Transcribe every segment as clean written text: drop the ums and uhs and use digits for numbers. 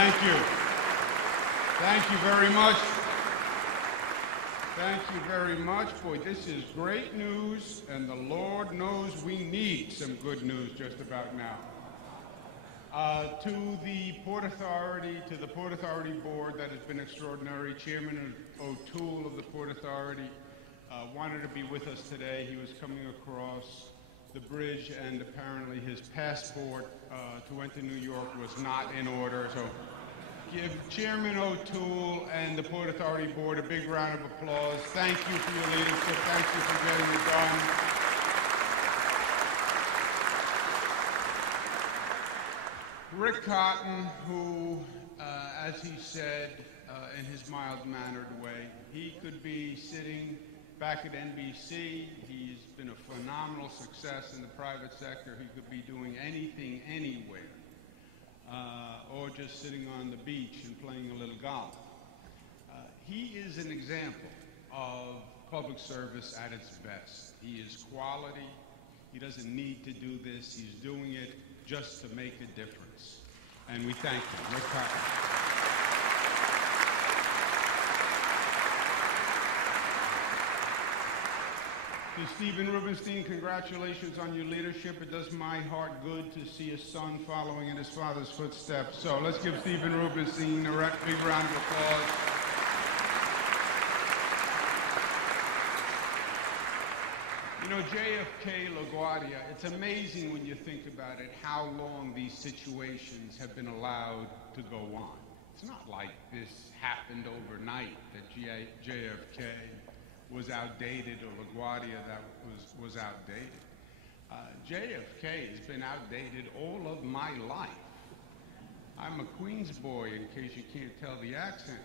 Thank you. Thank you very much. Thank you very much. Boy, this is great news, and the Lord knows we need some good news just about now. To the Port Authority Board, that has been extraordinary. Chairman O'Toole of the Port Authority wanted to be with us today. He was coming across the bridge, and apparently his passport to enter New York was not in order. So give Chairman O'Toole and the Port Authority Board a big round of applause. Thank you for your leadership. Thank you for getting it done. Rick Cotton, who, as he said in his mild-mannered way, he could be sitting back at NBC. He's been a phenomenal success in the private sector. He could be doing anything, anywhere, or just sitting on the beach and playing a little golf. He is an example of public service at its best. He is quality. He doesn't need to do this. He's doing it just to make a difference. And we thank him. Rick Cotton. To Stephen Rubenstein, congratulations on your leadership. It does my heart good to see a son following in his father's footsteps. So let's give Stephen Rubenstein a big round of applause. You know, JFK, LaGuardia, it's amazing when you think about it how long these situations have been allowed to go on. It's not like this happened overnight, that JFK was outdated or LaGuardia that was outdated. JFK has been outdated all of my life. I'm a Queens boy, in case you can't tell the accent.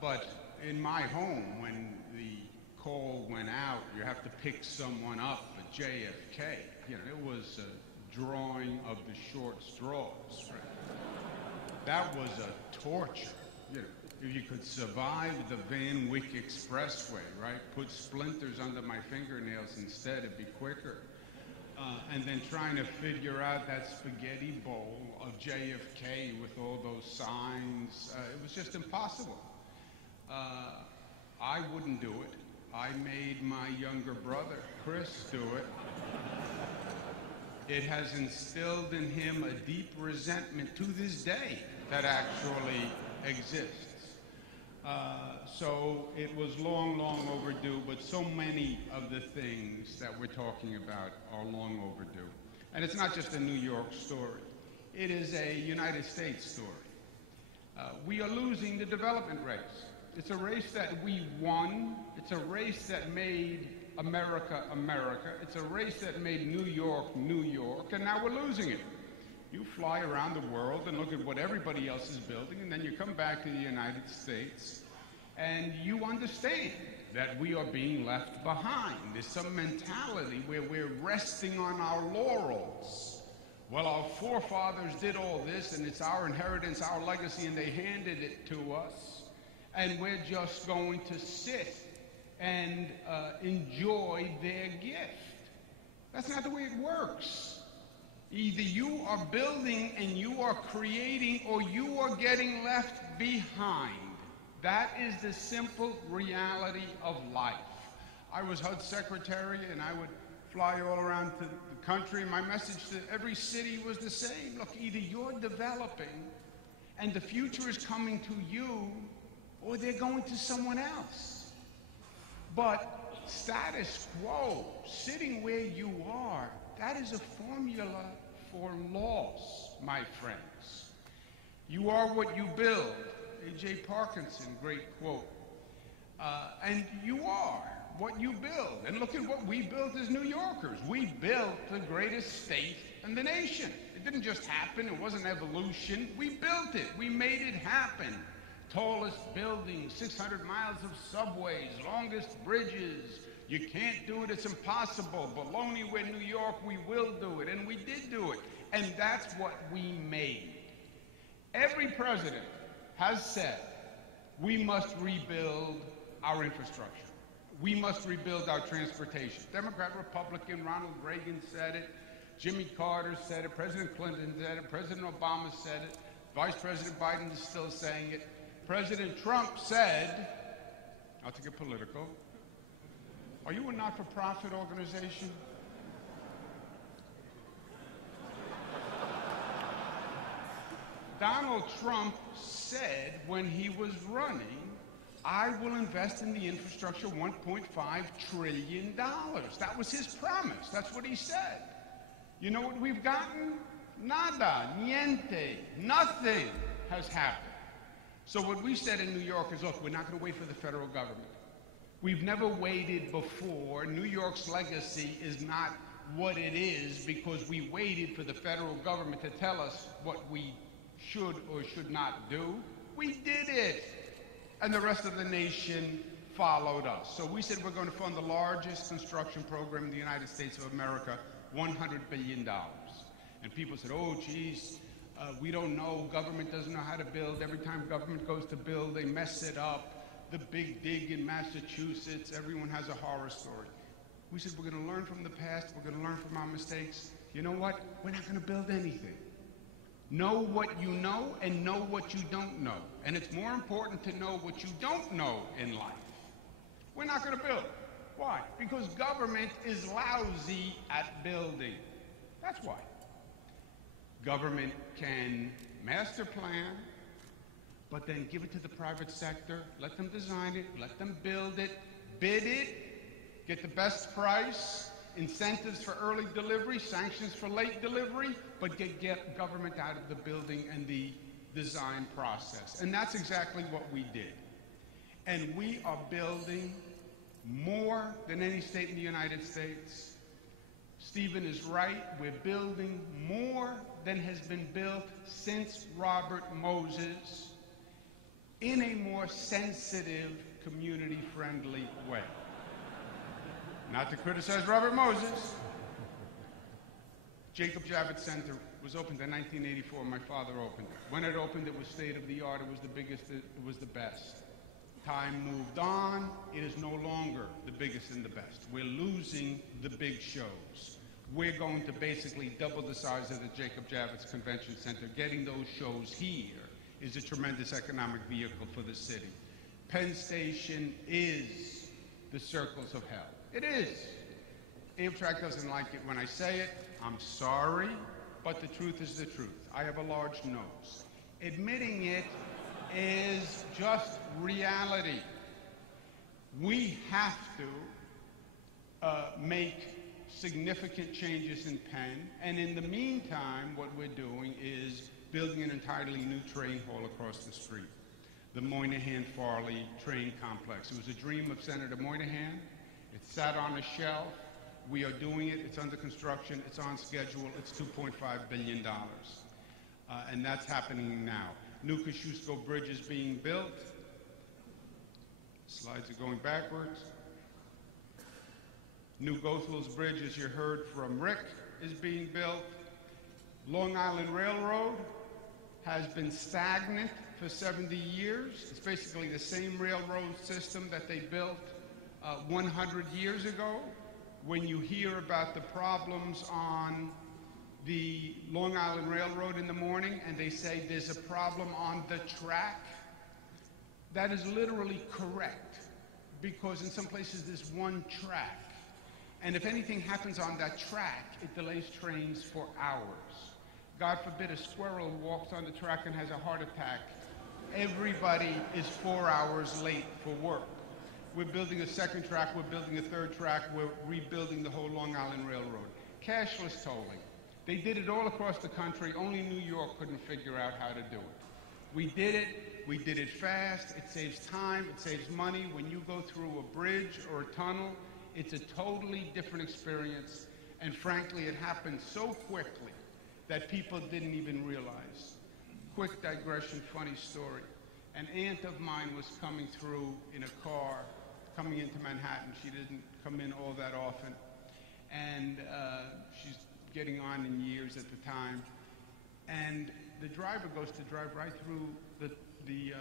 But in my home, when the call went out, you have to pick someone up at JFK. You know, it was a drawing of the short straws, right? That was a torture. You know, if you could survive the Van Wyck Expressway, right? Put splinters under my fingernails instead, it'd be quicker. And then trying to figure out that spaghetti bowl of JFK with all those signs, it was just impossible. I wouldn't do it. I made my younger brother, Chris, do it. It has instilled in him a deep resentment to this day that actually exists. So it was long, long overdue, but so many of the things that we're talking about are long overdue. And it's not just a New York story. It is a United States story. We are losing the development race. It's a race that we won. It's a race that made America, America. It's a race that made New York, New York, and now we're losing it. You fly around the world and look at what everybody else is building, and then you come back to the United States, and you understand that we are being left behind. There's some mentality where we're resting on our laurels. Well, our forefathers did all this, and it's our inheritance, our legacy, and they handed it to us. And we're just going to sit and enjoy their gift. That's not the way it works. Either you are building and you are creating, or you are getting left behind. That is the simple reality of life. I was HUD secretary, and I would fly all around the country. My message to every city was the same. Look, either you're developing and the future is coming to you, or they're going to someone else. But status quo, sitting where you are, that is a formula for loss, my friends. You are what you build. A.J. Parkinson, great quote. And you are what you build. And look at what we built as New Yorkers. We built the greatest state in the nation. It didn't just happen. It wasn't evolution. We built it. We made it happen. Tallest buildings, 600 miles of subways, longest bridges. You can't do it, it's impossible. Baloney, we're New York, we will do it. And we did do it. And that's what we made. Every president has said, we must rebuild our infrastructure. We must rebuild our transportation. Democrat, Republican, Ronald Reagan said it. Jimmy Carter said it. President Clinton said it. President Obama said it. Vice President Biden is still saying it. President Trump said, not to get political, are you a not-for-profit organization? Donald Trump said when he was running, I will invest in the infrastructure $1.5 trillion. That was his promise. That's what he said. You know what we've gotten? Nada, niente, nothing has happened. So what we said in New York is, look, we're not going to wait for the federal government. We've never waited before. New York's legacy is not what it is because we waited for the federal government to tell us what we should or should not do. We did it. And the rest of the nation followed us. So we said we're going to fund the largest construction program in the United States of America, $100 billion. And people said, oh, geez, we don't know. Government doesn't know how to build. Every time government goes to build, they mess it up. The big dig in Massachusetts, everyone has a horror story. We said we're going to learn from the past. We're going to learn from our mistakes. You know what? We're not going to build anything. Know what you know and know what you don't know. And it's more important to know what you don't know in life. We're not going to build. Why? Because government is lousy at building. That's why. Government can master plan, but then give it to the private sector, let them design it, let them build it, bid it, get the best price, incentives for early delivery, sanctions for late delivery, but get government out of the building and the design process. And that's exactly what we did. And we are building more than any state in the United States. Stephen is right, we're building more than has been built since Robert Moses in a more sensitive, community-friendly way. Not to criticize Robert Moses. Jacob Javits Center was opened in 1984. My father opened it. When it opened, it was state-of-the-art. It was the biggest. It was the best. Time moved on. It is no longer the biggest and the best. We're losing the big shows. We're going to basically double the size of the Jacob Javits Convention Center. Getting those shows here is a tremendous economic vehicle for the city. Penn Station is the circles of hell. It is. Amtrak doesn't like it when I say it. I'm sorry, but the truth is the truth. I have a large nose. Admitting it is just reality. We have to make significant changes in Penn, and in the meantime, what we're doing is building an entirely new train hall across the street, the Moynihan-Farley train complex. It was a dream of Senator Moynihan. It sat on a shelf. We are doing it. It's under construction. It's on schedule. It's $2.5 billion. And that's happening now. New Kosciuszko Bridge is being built. Slides are going backwards. New Goethals Bridge, as you heard from Rick, is being built. Long Island Railroad has been stagnant for 70 years. It's basically the same railroad system that they built 100 years ago. When you hear about the problems on the Long Island Railroad in the morning and they say there's a problem on the track, that is literally correct, because in some places there's one track. And if anything happens on that track, it delays trains for hours. God forbid a squirrel walks on the track and has a heart attack. Everybody is 4 hours late for work. We're building a second track, we're building a third track, we're rebuilding the whole Long Island Railroad. Cashless tolling. They did it all across the country, only New York couldn't figure out how to do it. We did it fast, it saves time, it saves money. When you go through a bridge or a tunnel, it's a totally different experience, and frankly, it happened so quickly that people didn't even realize. Quick digression, funny story. An aunt of mine was coming through in a car, coming into Manhattan. She didn't come in all that often, and she's getting on in years at the time, and the driver goes to drive right through the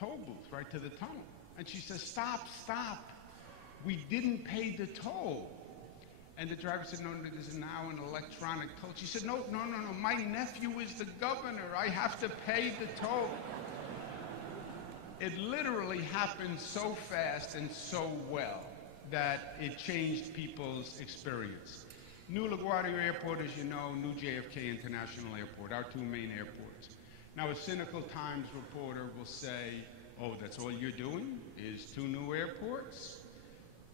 toll booth, right to the tunnel, and she says, stop, stop. We didn't pay the toll. And the driver said, no, this is now an electronic toll. She said, no, my nephew is the governor. I have to pay the toll. It literally happened so fast and so well that it changed people's experience. New LaGuardia Airport, as you know, new JFK International Airport, our two main airports. Now, a cynical Times reporter will say, oh, that's all you're doing is two new airports?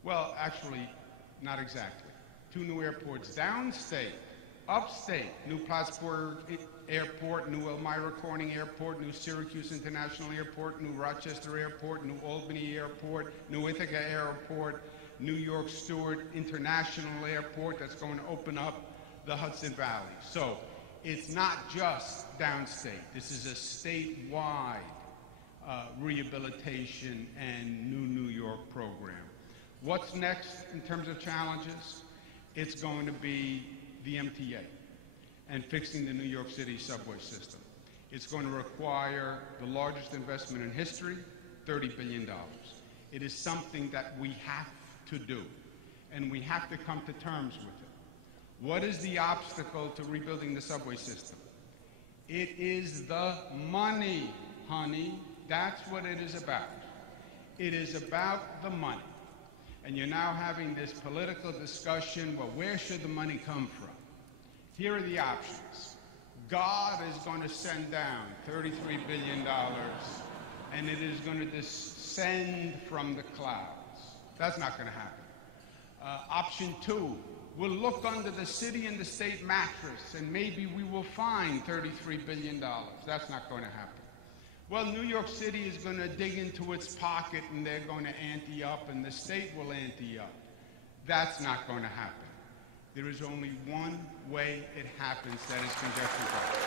Well, actually, not exactly. Two new airports downstate, upstate, new Plattsburgh Airport, new Elmira Corning Airport, new Syracuse International Airport, new Rochester Airport, new Albany Airport, new Ithaca Airport, New York Stewart International Airport that's going to open up the Hudson Valley. So it's not just downstate. This is a statewide rehabilitation and New York program. What's next in terms of challenges? It's going to be the MTA and fixing the New York City subway system. It's going to require the largest investment in history, $30 billion. It is something that we have to do, and we have to come to terms with it. What is the obstacle to rebuilding the subway system? It is the money, honey. That's what it is about. It is about the money. And you're now having this political discussion, well, where should the money come from? Here are the options. God is going to send down $33 billion, and it is going to descend from the clouds. That's not going to happen. Option two, we'll look under the city and the state mattress, and maybe we will find $33 billion. That's not going to happen. Well, New York City is going to dig into its pocket, and they're going to ante up, and the state will ante up. That's not going to happen. There is only one way it happens, that is congestion pricing.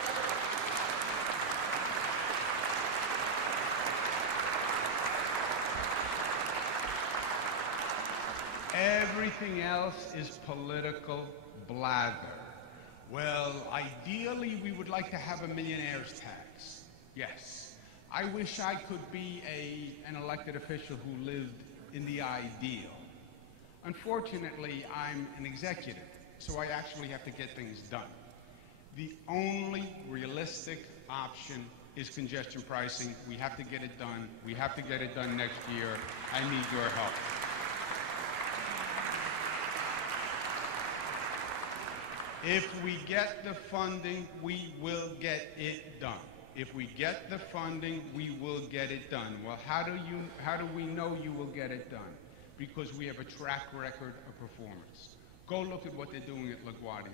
Everything else is political blather. Well, ideally, we would like to have a millionaire's tax. Yes. I wish I could be an elected official who lived in the ideal. Unfortunately, I'm an executive, so I actually have to get things done. The only realistic option is congestion pricing. We have to get it done. We have to get it done next year. I need your help. If we get the funding, we will get it done. If we get the funding, we will get it done. Well, how do we know you will get it done? Because we have a track record of performance. Go look at what they're doing at LaGuardia.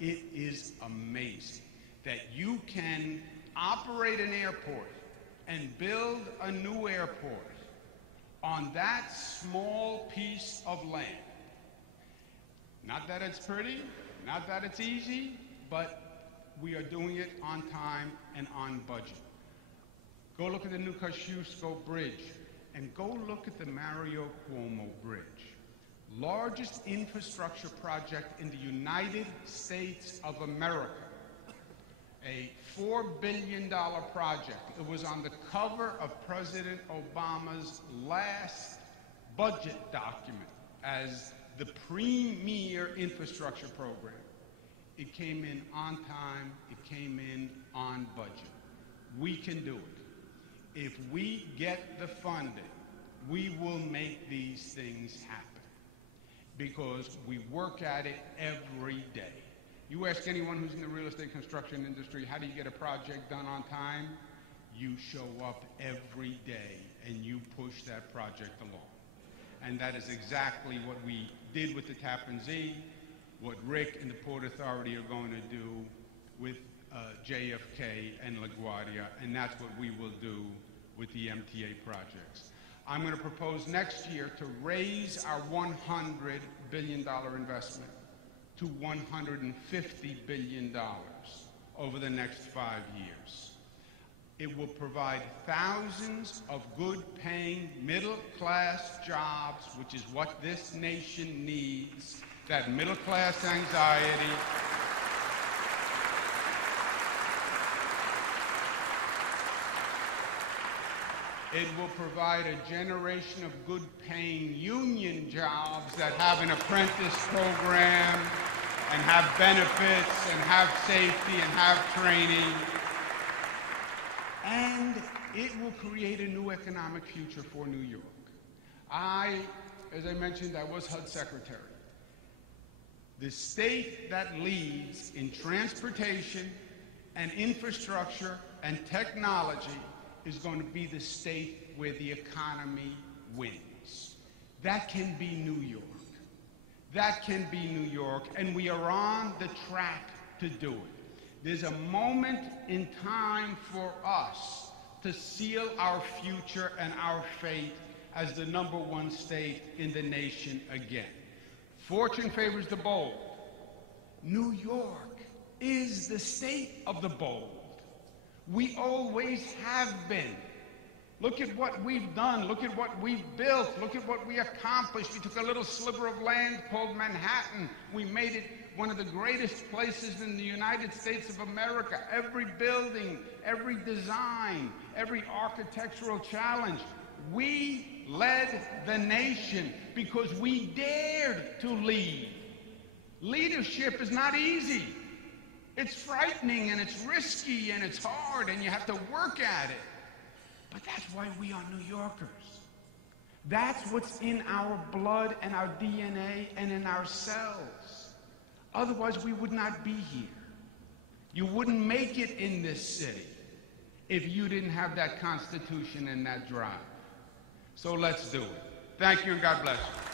It is amazing that you can operate an airport and build a new airport on that small piece of land. Not that it's pretty, not that it's easy, but we are doing it on time and on budget. Go look at the new Kosciuszko Bridge, and go look at the Mario Cuomo Bridge. Largest infrastructure project in the United States of America. A $4 billion project. It was on the cover of President Obama's last budget document as the premier infrastructure program. It came in on time, it came in on budget. We can do it. If we get the funding, we will make these things happen because we work at it every day. You ask anyone who's in the real estate construction industry, how do you get a project done on time? You show up every day and you push that project along. And that is exactly what we did with the Tappan Zee, what Rick and the Port Authority are going to do with JFK and LaGuardia, and that's what we will do with the MTA projects. I'm going to propose next year to raise our $100 billion investment to $150 billion over the next 5 years. It will provide thousands of good-paying middle-class jobs, which is what this nation needs, that middle-class anxiety. It will provide a generation of good-paying union jobs that have an apprentice program and have benefits and have safety and have training. And it will create a new economic future for New York. As I mentioned, I was HUD secretary. The state that leads in transportation and infrastructure and technology is going to be the state where the economy wins. That can be New York. That can be New York, and we are on the track to do it. There's a moment in time for us to seal our future and our fate as the #1 state in the nation again. Fortune favors the bold. New York is the state of the bold. We always have been. Look at what we've done. Look at what we've built. Look at what we accomplished. We took a little sliver of land called Manhattan. We made it one of the greatest places in the United States of America. Every building, every design, every architectural challenge. We led the nation because we dared to lead. Leadership is not easy. It's frightening and it's risky and it's hard and you have to work at it. But that's why we are New Yorkers. That's what's in our blood and our DNA and in our cells. Otherwise, we would not be here. You wouldn't make it in this city if you didn't have that Constitution and that drive. So let's do it. Thank you and God bless you.